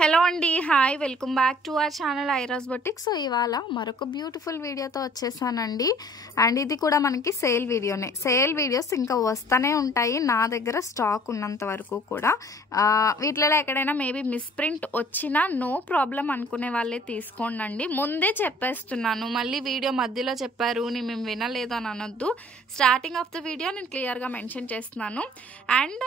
Hello అండి, hi, welcome back to our channel Iras boutique. So ఇవాళ మరొక బ్యూటిఫుల్ వీడియోతో వచ్చేసానండి. అండ్ ఇది కూడా మనకి సేల్ వీడియోనే. సేల్ వీడియోస్ ఇంకా వస్తూనే ఉంటాయి నా దగ్గర స్టాక్ ఉన్నంత వరకు కూడా. వీటిలో ఎక్కడైనా మేబీ మిస్ప్రింట్ వచ్చినా నో ప్రాబ్లం అనుకునే వాళ్ళే తీసుకోండి. ముందే చెప్పేస్తున్నాను, మళ్ళీ వీడియో మధ్యలో చెప్పారు మేము వినలేదు అని అనొద్దు. స్టార్టింగ్ ఆఫ్ ద వీడియో నేను క్లియర్గా మెన్షన్ చేస్తున్నాను. అండ్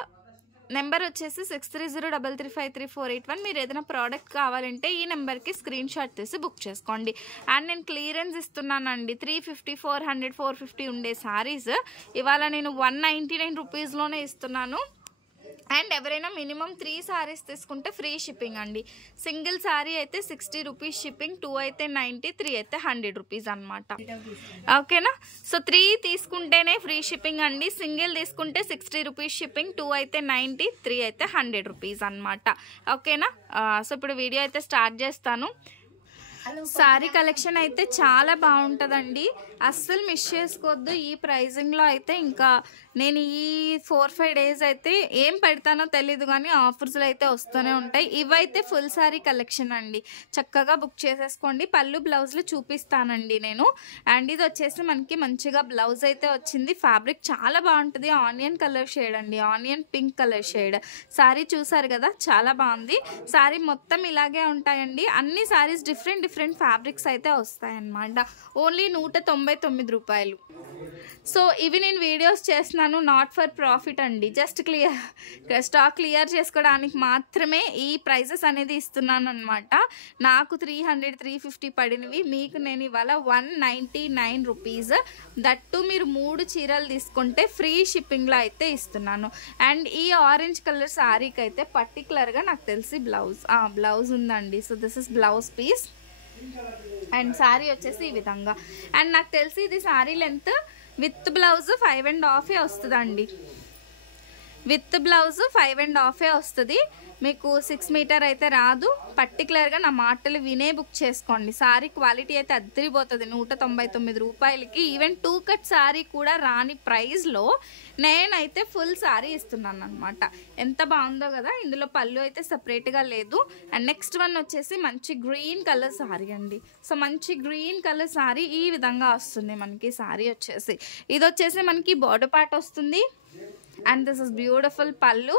నెంబర్ వచ్చేసి 6303353481. మీరు ఏదైనా ప్రోడక్ట్ కావాలంటే ఈ నెంబర్కి స్క్రీన్ షాట్ తీసి బుక్ చేసుకోండి. అండ్ నేను క్లియరెన్స్ ఇస్తున్నానండి. 350, 400, 450 ఉండే శారీస్ ఇవాళ నేను 199 రూపీస్లోనే ఇస్తున్నాను. అండ్ ఎవరైనా మినిమం 3 శారీస్ తీసుకుంటే ఫ్రీ షిప్పింగ్ అండి. సింగిల్ శారీ అయితే 60 రూపీస్ షిప్పింగ్, 2 అయితే 90, 3 అయితే 100 రూపీస్ అనమాట. ఓకేనా? సో 3 తీసుకుంటేనే ఫ్రీ షిప్పింగ్ అండి. సింగిల్ తీసుకుంటే 60 రూపీస్ షిప్పింగ్, 2 అయితే 90, 3 అయితే 100 రూపీస్ అనమాట. ఓకేనా? సో ఇప్పుడు వీడియో అయితే స్టార్ట్ చేస్తాను. శారీ కలెక్షన్ అయితే చాలా బాగుంటుందండి, అస్సలు మిస్ చేసుకోవద్దు. ఈ ప్రైజింగ్లో అయితే ఇంకా నేను ఈ 4-5 డేస్ అయితే ఏం పెడతానో తెలీదు కానీ ఆఫర్స్లో అయితే వస్తూనే ఉంటాయి. ఇవైతే ఫుల్ శారీ కలెక్షన్ అండి, చక్కగా బుక్ చేసేసుకోండి. పళ్ళు బ్లౌజ్లు చూపిస్తానండి నేను. అండ్ ఇది వచ్చేసి మనకి మంచిగా బ్లౌజ్ అయితే వచ్చింది. ఫ్యాబ్రిక్ చాలా బాగుంటుంది. ఆనియన్ కలర్ షేడ్ అండి, onion pink colour shade. Sari చూసారు కదా, చాలా బాగుంది. శారీ మొత్తం ఇలాగే ఉంటాయండి. అన్ని శారీస్ డిఫరెంట్ ఫ్యాబ్రిక్స్ అయితే వస్తాయన్నమాట. ఓన్లీ 199 రూపాయలు. సో ఇవి నేను వీడియోస్ చేస్తున్నాను నాట్ ఫర్ ప్రాఫిట్ అండి, జస్ట్ స్టాక్ క్లియర్ చేసుకోవడానికి మాత్రమే ఈ ప్రైజెస్ అనేది ఇస్తున్నాను అనమాట. నాకు 300, 350 పడినవి మీకు నేను ఇవాళ 199 రూపీస్. దట్టు మీరు 3 చీరలు తీసుకుంటే ఫ్రీ షిప్పింగ్లో అయితే ఇస్తున్నాను. అండ్ ఈ ఆరెంజ్ కలర్ శారీకి అయితే పర్టికులర్గా నాకు తెలిసి బ్లౌజ్ ఉందండి. So this is blouse piece. And sari వచ్చేసి ఈ విధంగా. అండ్ నాకు తెలిసి ఇది శారీ లెంత్ విత్ బ్లౌజ్ 5.5 వస్తుందండి. విత్ బ్లౌజ్ 5.5 వస్తుంది. మీకు 6 మీటర్ అయితే రాదు. పర్టికులర్గా నా మాటలు వినే బుక్ చేసుకోండి. శారీ క్వాలిటీ అయితే అద్దరిపోతుంది 199 రూపాయలకి. ఈవెన్ 2 కట్ శారీ కూడా రాని ప్రైస్లో నేనైతే ఫుల్ శారీ ఇస్తున్నాను అనమాట. ఎంత బాగుందో కదా. ఇందులో పళ్ళు అయితే సపరేట్గా లేదు. అండ్ నెక్స్ట్ వన్ వచ్చేసి మంచి గ్రీన్ కలర్ శారీ అండి. సో మంచి గ్రీన్ కలర్ శారీ ఈ విధంగా వస్తుంది మనకి. శారీ వచ్చేసి ఇది వచ్చేసి మనకి బోర్డర్ పార్ట్ వస్తుంది. అండ్ దిస్ ఇస్ బ్యూటిఫుల్ పళ్ళు.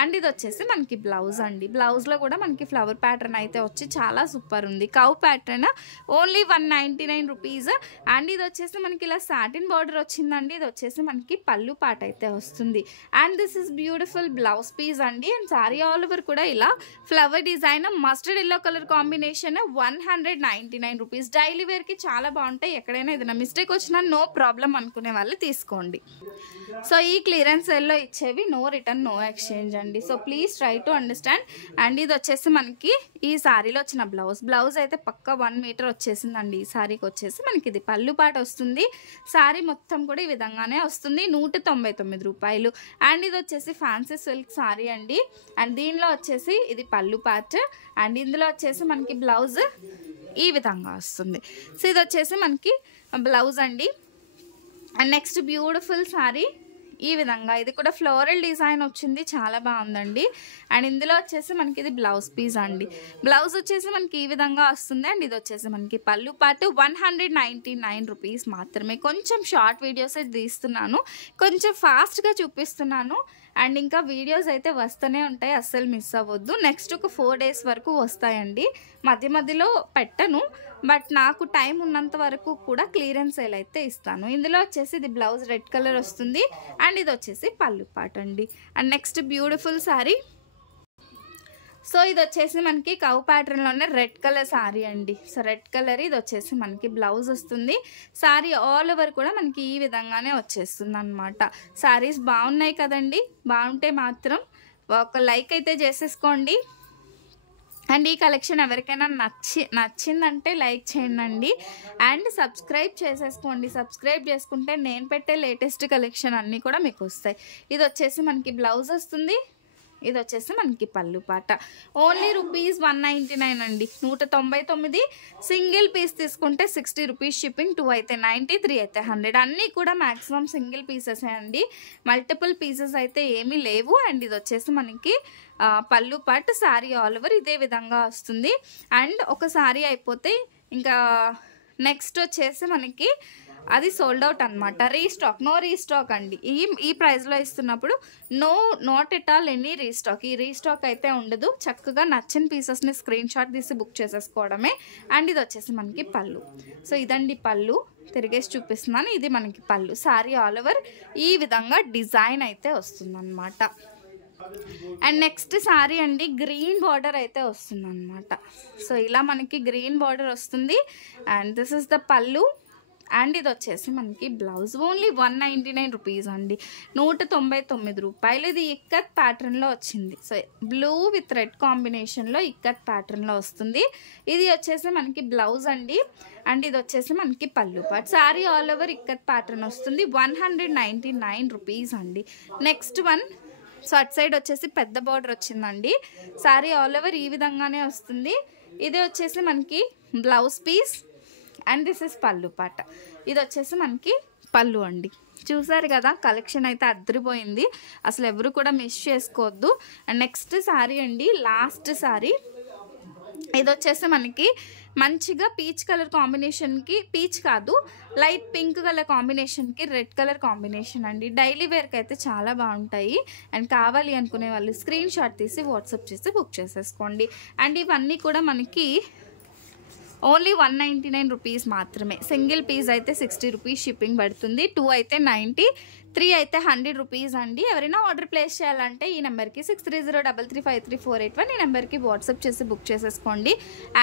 అండ్ ఇది వచ్చేసి మనకి బ్లౌజ్ అండి. బ్లౌజ్లో కూడా మనకి ఫ్లవర్ ప్యాటర్న్ అయితే వచ్చి చాలా సూపర్ ఉంది. Cow pattern, only 199 rupees. And ఇది వచ్చేసి మనకి ఇలా సాటిన్ బార్డర్ వచ్చిందండి. ఇది వచ్చేసి మనకి పళ్ళు పాట అయితే వస్తుంది. And this is beautiful blouse piece అండి. అండ్ సారీ ఆల్ ఓవర్ కూడా ఇలా flower design, mustard yellow colour combination, 199 rupees. Daily వేర్కి చాలా బాగుంటాయి. ఎక్కడైనా ఏదైనా మిస్టేక్ వచ్చినా నో ప్రాబ్లం అనుకునే వాళ్ళు తీసుకోండి. సో ఈ క్లియరెన్స్ సెల్లో ఇచ్చేవి నో రిటర్న్, నో ఎక్స్చేంజ్ అండి. So please try to understand. And ఇది వచ్చేసి మనకి ఈ శారీలో వచ్చిన బ్లౌజ్ అయితే పక్కా 1 మీటర్ వచ్చేసిందండి. ఈ శారీకి వచ్చేసి మనకి ఇది పళ్ళు పాట వస్తుంది. శారీ మొత్తం కూడా ఈ విధంగానే వస్తుంది. 199 రూపాయలు. అండ్ ఇది వచ్చేసి ఫ్యాన్సీ సిల్క్ శారీ అండి. అండ్ దీనిలో వచ్చేసి ఇది పళ్ళు పార్ట్. అండ్ ఇందులో వచ్చేసి మనకి బ్లౌజ్ ఈ విధంగా వస్తుంది. సో ఇది వచ్చేసి మనకి బ్లౌజ్ అండి. అండ్ నెక్స్ట్ బ్యూటిఫుల్ శారీ ఈ విధంగా. ఇది కూడా ఫ్లోరల్ డిజైన్ వచ్చింది, చాలా బాగుందండి. అండ్ ఇందులో వచ్చేసి మనకి ఇది బ్లౌజ్ పీస్ అండి. బ్లౌజ్ వచ్చేసి మనకి ఈ విధంగా వస్తుంది. అండ్ ఇది వచ్చేసి మనకి పళ్ళు పాటు 199 రూపీస్ మాత్రమే. కొంచెం షార్ట్ వీడియోస్ తీస్తున్నాను, కొంచెం ఫాస్ట్గా చూపిస్తున్నాను. అండ్ ఇంకా వీడియోస్ అయితే వస్తూనే ఉంటాయి, అస్సలు మిస్ అవ్వద్దు. నెక్స్ట్ ఒక 4 డేస్ వరకు వస్తాయండి. మధ్యలో పెట్టను, బట్ నాకు టైం ఉన్నంత వరకు కూడా క్లియరెన్స్ సేల్ అయితే ఇస్తాను. ఇందులో వచ్చేసి ఇది బ్లౌజ్ రెడ్ కలర్ వస్తుంది. అండ్ ఇది వచ్చేసి పళ్ళు పాట అండి. And next beautiful sari. So ఇది వచ్చేసి మనకి కౌ ప్యాటర్న్లోనే రెడ్ కలర్ శారీ అండి. సో రెడ్ కలర్ ఇది వచ్చేసి మనకి బ్లౌజ్ వస్తుంది. శారీ ఆల్ ఓవర్ కూడా మనకి ఈ విధంగానే వచ్చేస్తుంది అనమాట. శారీస్ బాగున్నాయి కదండి, బాగుంటే మాత్రం ఒక లైక్ అయితే చేసేసుకోండి. అండ్ ఈ కలెక్షన్ ఎవరికైనా నచ్చిందంటే లైక్ చేయండి. అండ్ సబ్స్క్రైబ్ చేసేసుకోండి. సబ్స్క్రైబ్ చేసుకుంటే నేను పెట్టే లేటెస్ట్ కలెక్షన్ అన్నీ కూడా మీకు వస్తాయి. ఇది వచ్చేసి మనకి బ్లౌజ్ వస్తుంది. ఇది వచ్చేసి మనకి పళ్ళు పాట. ఓన్లీ రూపీస్ 199 అండి, 199. సింగిల్ పీస్ తీసుకుంటే 60 రూపీస్ షిప్పింగ్. 2 అయితే 90, 3 అయితే 100. అన్నీ కూడా మ్యాక్సిమం సింగిల్ పీసెస్ అండి, మల్టిపుల్ పీసెస్ అయితే ఏమీ లేవు. అండ్ ఇది వచ్చేసి మనకి పళ్ళు పాట. శారీ ఆల్ ఓవర్ ఇదే విధంగా వస్తుంది. అండ్ ఒక శారీ అయిపోతే ఇంకా నెక్స్ట్ వచ్చేసి మనకి అది సోల్డ్ అవుట్ అనమాట. రీస్టాక్, నో రీస్టాక్ అండి. ఈ ప్రైస్లో ఇస్తున్నప్పుడు not at all any restock. ఈ రీస్టాక్ అయితే ఉండదు. చక్కగా నచ్చిన పీసెస్ని స్క్రీన్ షాట్ తీసి బుక్ చేసేసుకోవడమే. అండ్ ఇది వచ్చేసి మనకి పళ్ళు. సో ఇదండి పళ్ళు, తిరిగేసి చూపిస్తున్నాను. ఇది మనకి పళ్ళు. శారీ ఆల్ ఓవర్ ఈ విధంగా డిజైన్ అయితే వస్తుందన్నమాట. అండ్ నెక్స్ట్ శారీ అండి, గ్రీన్ బార్డర్ అయితే వస్తుంది అనమాట. సో ఇలా మనకి గ్రీన్ బార్డర్ వస్తుంది. అండ్ దిస్ ఇస్ ద పళ్ళు. అండ్ ఇది వచ్చేసి మనకి బ్లౌజ్. ఓన్లీ 199 రూపీస్ అండి, 199 రూపాయలు. ఇది ఇక్కత్ ప్యాటర్న్లో వచ్చింది. సో బ్లూ విత్ రెడ్ కాంబినేషన్లో ఇక్కత్ ప్యాటర్న్లో వస్తుంది. ఇది వచ్చేసి మనకి బ్లౌజ్ అండి. అండ్ ఇది వచ్చేసి మనకి పళ్ళు part. Sari all over ikat pattern వస్తుంది. 199 రూపీస్ అండి. Next one. సో అటు సైడ్ వచ్చేసి పెద్ద బార్డర్ వచ్చిందండి. శారీ ఆల్ ఓవర్ ఈ విధంగానే వస్తుంది. ఇది వచ్చేసి మనకి blouse piece. And this is పళ్ళు పాట. ఇది వచ్చేసి మనకి పళ్ళు అండి. చూసారు కదా, కలెక్షన్ అయితే అద్దరిపోయింది, అసలు ఎవరు కూడా మిస్ చేసుకోవద్దు. అండ్ నెక్స్ట్ శారీ అండి, లాస్ట్ శారీ. ఇది వచ్చేసి మనకి మంచిగా పీచ్ కలర్ కాంబినేషన్కి, పీచ్ కాదు లైట్ పింక్ కలర్ కాంబినేషన్కి రెడ్ కలర్ కాంబినేషన్ అండి. డైలీ వేర్కి అయితే చాలా బాగుంటాయి. అండ్ కావాలి అనుకునే వాళ్ళు స్క్రీన్ షాట్ తీసి వాట్సాప్ చేసి బుక్ చేసేసుకోండి. అండ్ ఇవన్నీ కూడా మనకి ఓన్లీ 199 రూపీస్ మాత్రమే. సింగిల్ పీస్ అయితే 60 రూపీస్ షిప్పింగ్ పడుతుంది. 2 అయితే 90, 3 అయితే 100 రూపీస్ అండి. ఎవరైనా ఆర్డర్ ప్లేస్ చేయాలంటే ఈ నెంబర్కి 6303353481 ఈ నెంబర్కి వాట్సాప్ చేసి బుక్ చేసేసుకోండి.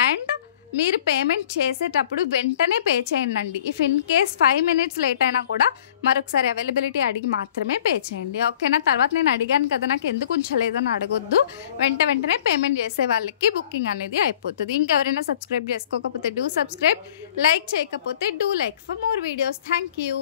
అండ్ మీరు పేమెంట్ చేసేటప్పుడు వెంటనే పే చేయండి. If in case 5 minutes late అయినా కూడా మరొకసారి అవైలబిలిటీ అడిగి మాత్రమే పే చేయండి, ఓకేనా? తర్వాత నేను అడిగాను కదా నాకు ఎందుకు ఉంచలేదని అడగొద్దు. వెంటనే పేమెంట్ చేసే వాళ్ళకి బుకింగ్ అనేది అయిపోతుంది. ఇంకెవరైనా సబ్స్క్రైబ్ చేసుకోకపోతే డూ సబ్స్క్రైబ్, లైక్ చేయకపోతే do like for more videos. Thank you.